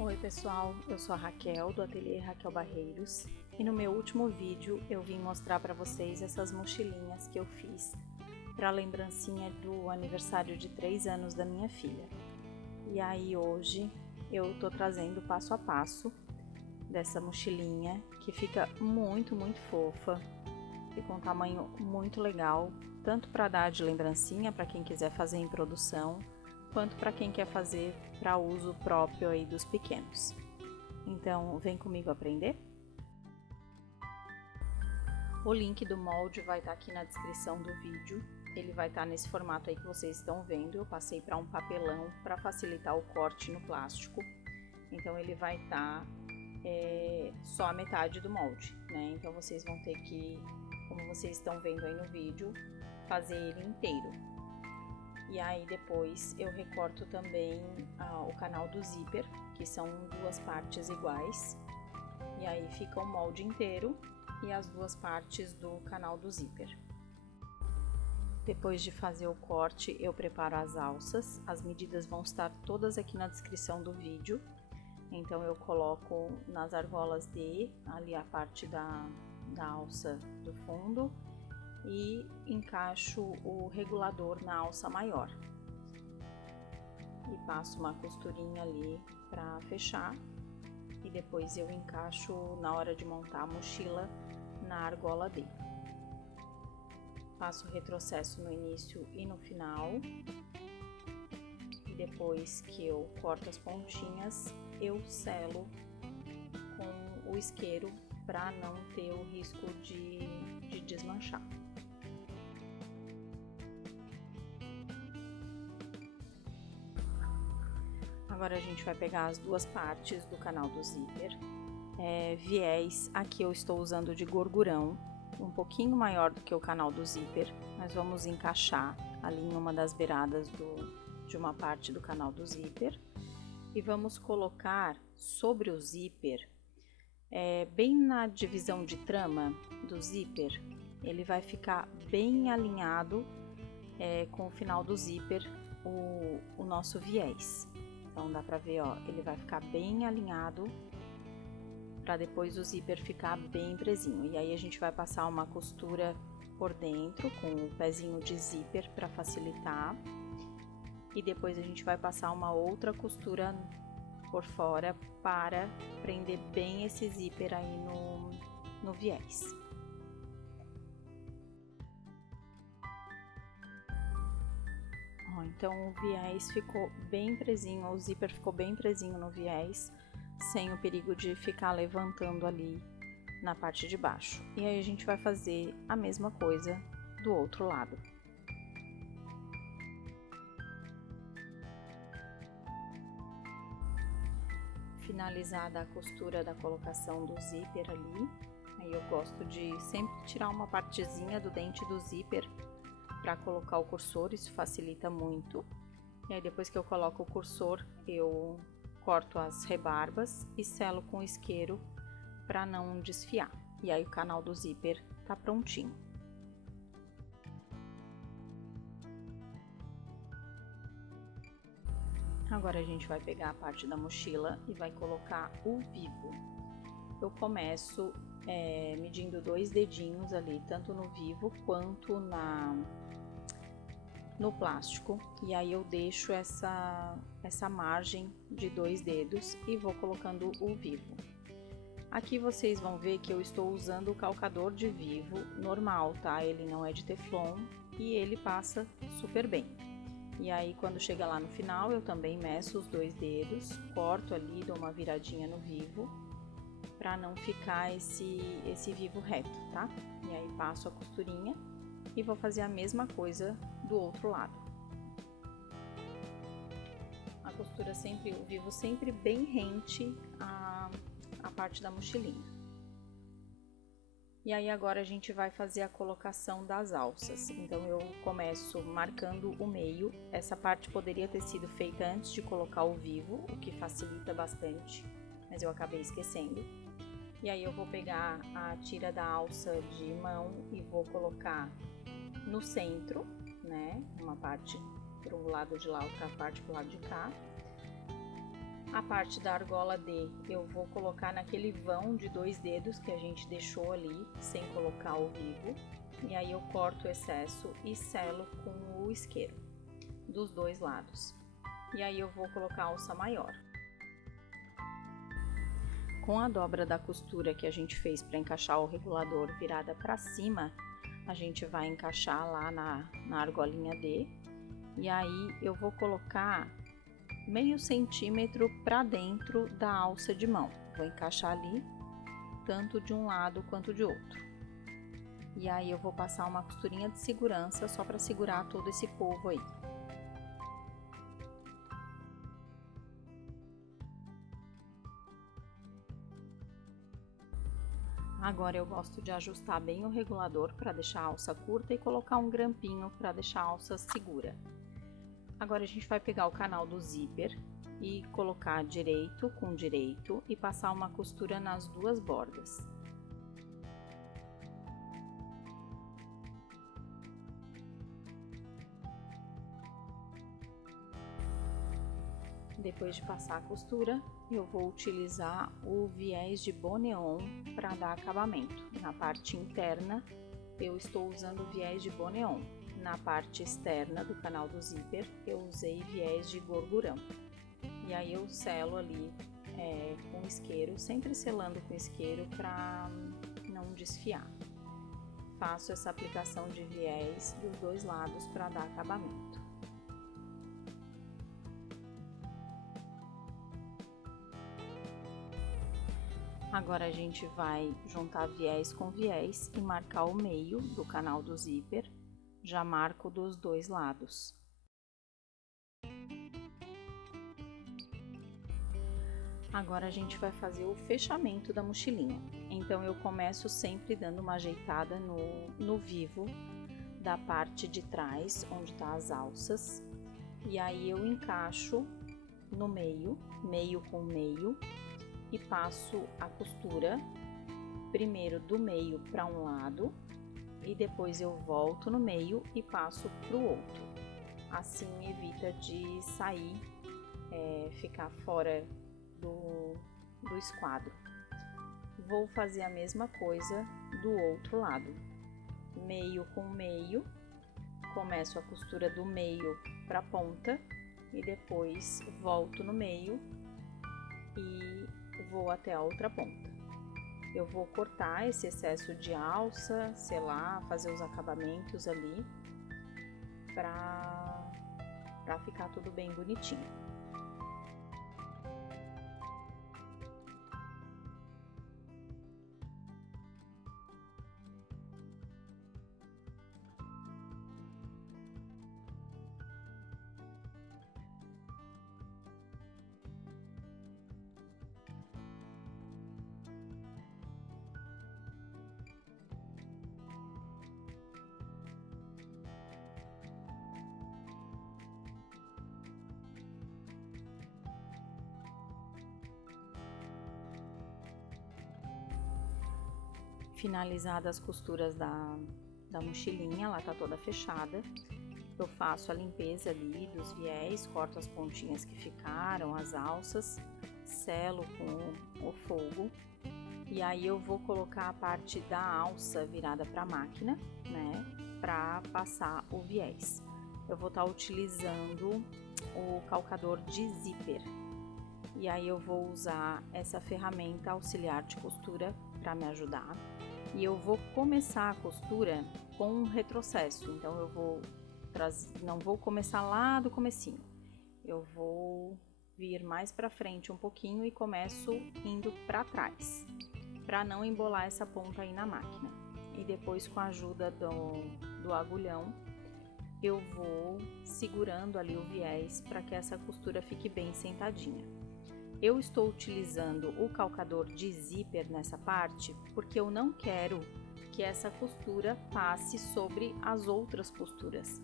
Oi pessoal, eu sou a Raquel do ateliê Raquel Barreiros e no meu último vídeo eu vim mostrar para vocês essas mochilinhas que eu fiz para a lembrancinha do aniversário de 3 anos da minha filha. E aí hoje eu tô trazendo passo a passo dessa mochilinha que fica muito fofa, fica um tamanho muito legal, tanto para dar de lembrancinha para quem quiser fazer em produção, quanto para quem quer fazer para uso próprio aí dos pequenos. Então, vem comigo aprender? O link do molde vai estar aqui na descrição do vídeo. Ele vai estar nesse formato aí que vocês estão vendo. Eu passei para um papelão para facilitar o corte no plástico. Então, ele vai estar só a metade do molde, né? Então, vocês vão ter que, como vocês estão vendo aí no vídeo, fazer ele inteiro. E aí depois eu recorto também o canal do zíper, que são duas partes iguais. E aí fica o molde inteiro e as duas partes do canal do zíper. Depois de fazer o corte, eu preparo as alças. As medidas vão estar todas aqui na descrição do vídeo. Então eu coloco nas argolas D, ali a parte da alça do fundo, e encaixo o regulador na alça maior e passo uma costurinha ali para fechar, e depois eu encaixo na hora de montar a mochila na argola D. Faço retrocesso no início e no final, e depois que eu corto as pontinhas eu selo com o isqueiro para não ter o risco de desmanchar. Agora a gente vai pegar as duas partes do canal do zíper. Viés, aqui eu estou usando de gorgurão, um pouquinho maior do que o canal do zíper. Nós vamos encaixar ali em uma das beiradas de uma parte do canal do zíper. E vamos colocar sobre o zíper, bem na divisão de trama do zíper, ele vai ficar bem alinhado com o final do zíper, o nosso viés. Então dá pra ver, ó, ele vai ficar bem alinhado para depois o zíper ficar bem presinho. E aí a gente vai passar uma costura por dentro com o pezinho de zíper para facilitar. E depois a gente vai passar uma outra costura por fora para prender bem esse zíper aí no viés. Então o viés ficou bem presinho, o zíper ficou bem presinho no viés, sem o perigo de ficar levantando ali na parte de baixo. E aí a gente vai fazer a mesma coisa do outro lado. Finalizada a costura da colocação do zíper ali, aí eu gosto de sempre tirar uma partezinha do dente do zíper para colocar o cursor, isso facilita muito. E aí depois que eu coloco o cursor, eu corto as rebarbas e selo com isqueiro para não desfiar. E aí o canal do zíper tá prontinho. Agora a gente vai pegar a parte da mochila e vai colocar o vivo. Eu começo medindo 2 dedinhos ali, tanto no vivo quanto no plástico, e aí eu deixo essa margem de 2 dedos e vou colocando o vivo. Aqui vocês vão ver que eu estou usando o calcador de vivo normal, tá? Ele não é de teflon e ele passa super bem. E aí quando chega lá no final eu também meço os 2 dedos, corto ali, dou uma viradinha no vivo para não ficar esse vivo reto, tá? E aí passo a costurinha e vou fazer a mesma coisa do outro lado. A costura sempre, o vivo sempre bem rente à parte da mochilinha. E aí agora a gente vai fazer a colocação das alças. Então eu começo marcando o meio. Essa parte poderia ter sido feita antes de colocar o vivo, o que facilita bastante, mas eu acabei esquecendo. E aí eu vou pegar a tira da alça de mão e vou colocar no centro, né? Uma parte pro lado de lá, outra parte pro lado de cá. A parte da argola D eu vou colocar naquele vão de 2 dedos que a gente deixou ali, sem colocar o vivo. E aí eu corto o excesso e selo com o isqueiro dos 2 lados. E aí eu vou colocar a alça maior. Com a dobra da costura que a gente fez para encaixar o regulador virada para cima, a gente vai encaixar lá na argolinha D. E aí eu vou colocar meio centímetro para dentro da alça de mão. Vou encaixar ali, tanto de um lado quanto de outro. E aí eu vou passar uma costurinha de segurança só para segurar todo esse covo aí. Agora eu gosto de ajustar bem o regulador para deixar a alça curta e colocar um grampinho para deixar a alça segura. Agora a gente vai pegar o canal do zíper e colocar direito com direito e passar uma costura nas 2 bordas. Depois de passar a costura, eu vou utilizar o viés de Boneon para dar acabamento. Na parte interna, eu estou usando o viés de Boneon. Na parte externa do canal do zíper, eu usei viés de Gorgurão. E aí eu selo ali com isqueiro, sempre selando com isqueiro para não desfiar. Faço essa aplicação de viés dos 2 lados para dar acabamento. Agora a gente vai juntar viés com viés e marcar o meio do canal do zíper. Já marco dos 2 lados. Agora a gente vai fazer o fechamento da mochilinha. Então eu começo sempre dando uma ajeitada no vivo da parte de trás, onde tá as alças. E aí eu encaixo no meio, meio com meio, e passo a costura primeiro do meio para um lado e depois eu volto no meio e passo para o outro. Assim evita de sair, ficar fora do esquadro. Vou fazer a mesma coisa do outro lado. Meio com meio, começo a costura do meio para a ponta e depois volto no meio e vou até a outra ponta. Eu vou cortar esse excesso de alça, selar, fazer os acabamentos ali para ficar tudo bem bonitinho. Finalizadas as costuras da mochilinha, ela tá toda fechada. Eu faço a limpeza ali dos viés, corto as pontinhas que ficaram, as alças, selo com o fogo. E aí eu vou colocar a parte da alça virada para a máquina, né, para passar o viés. Eu vou estar utilizando o calcador de zíper. E aí eu vou usar essa ferramenta auxiliar de costura para me ajudar. E eu vou começar a costura com um retrocesso, então eu não vou começar lá do comecinho. Eu vou vir mais para frente um pouquinho e começo indo para trás, para não embolar essa ponta aí na máquina. E depois, com a ajuda do agulhão, eu vou segurando ali o viés para que essa costura fique bem sentadinha. Eu estou utilizando o calcador de zíper nessa parte porque eu não quero que essa costura passe sobre as outras costuras.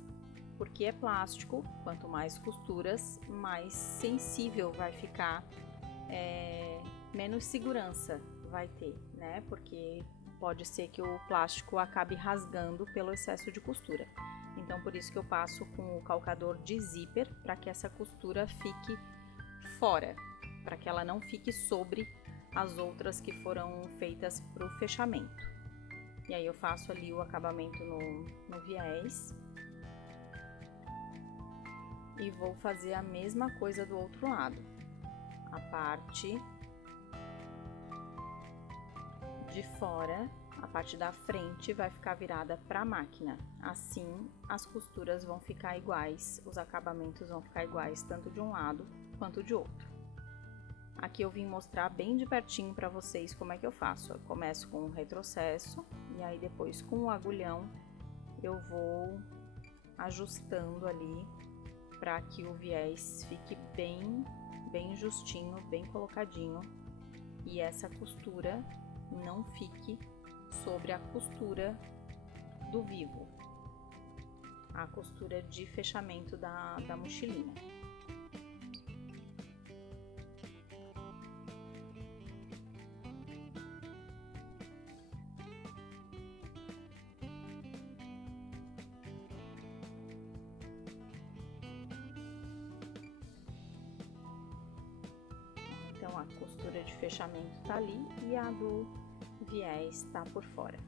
Porque é plástico, quanto mais costuras, mais sensível vai ficar, menos segurança vai ter, né? Porque pode ser que o plástico acabe rasgando pelo excesso de costura. Então, por isso que eu passo com o calcador de zíper para que essa costura fique fora. para que ela não fique sobre as outras que foram feitas para o fechamento. E aí eu faço ali o acabamento no viés. E vou fazer a mesma coisa do outro lado. A parte de fora, a parte da frente vai ficar virada para a máquina. Assim, as costuras vão ficar iguais, os acabamentos vão ficar iguais, tanto de um lado quanto de outro. Aqui eu vim mostrar bem de pertinho para vocês como é que eu faço. Eu começo com o retrocesso e aí depois com o agulhão eu vou ajustando ali para que o viés fique bem justinho, bem colocadinho e essa costura não fique sobre a costura do vivo, a costura de fechamento da mochilinha. Então a costura de fechamento tá ali e a do viés tá por fora.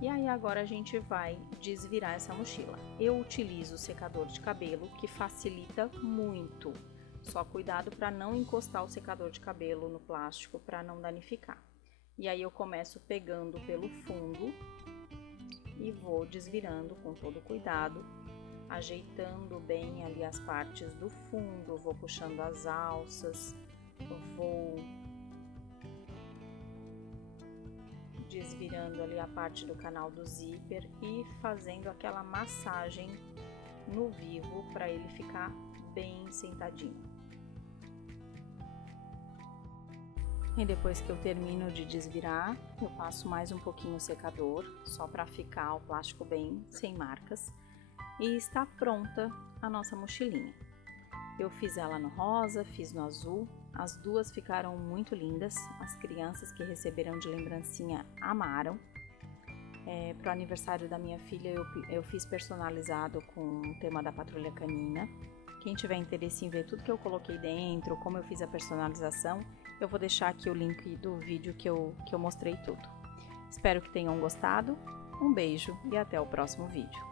E aí agora a gente vai desvirar essa mochila. Eu utilizo o secador de cabelo, que facilita muito. Só cuidado para não encostar o secador de cabelo no plástico para não danificar. E aí eu começo pegando pelo fundo e vou desvirando com todo cuidado, ajeitando bem ali as partes do fundo, vou puxando as alças, vou desvirando ali a parte do canal do zíper e fazendo aquela massagem no vivo para ele ficar bem sentadinho. E depois que eu termino de desvirar, eu passo mais um pouquinho o secador, só para ficar o plástico bem sem marcas. E está pronta a nossa mochilinha. Eu fiz ela no rosa, fiz no azul, as duas ficaram muito lindas, as crianças que receberam de lembrancinha amaram. Para o aniversário da minha filha eu fiz personalizado com o tema da Patrulha Canina. Quem tiver interesse em ver tudo que eu coloquei dentro, como eu fiz a personalização, eu vou deixar aqui o link do vídeo que eu mostrei tudo. Espero que tenham gostado, um beijo e até o próximo vídeo.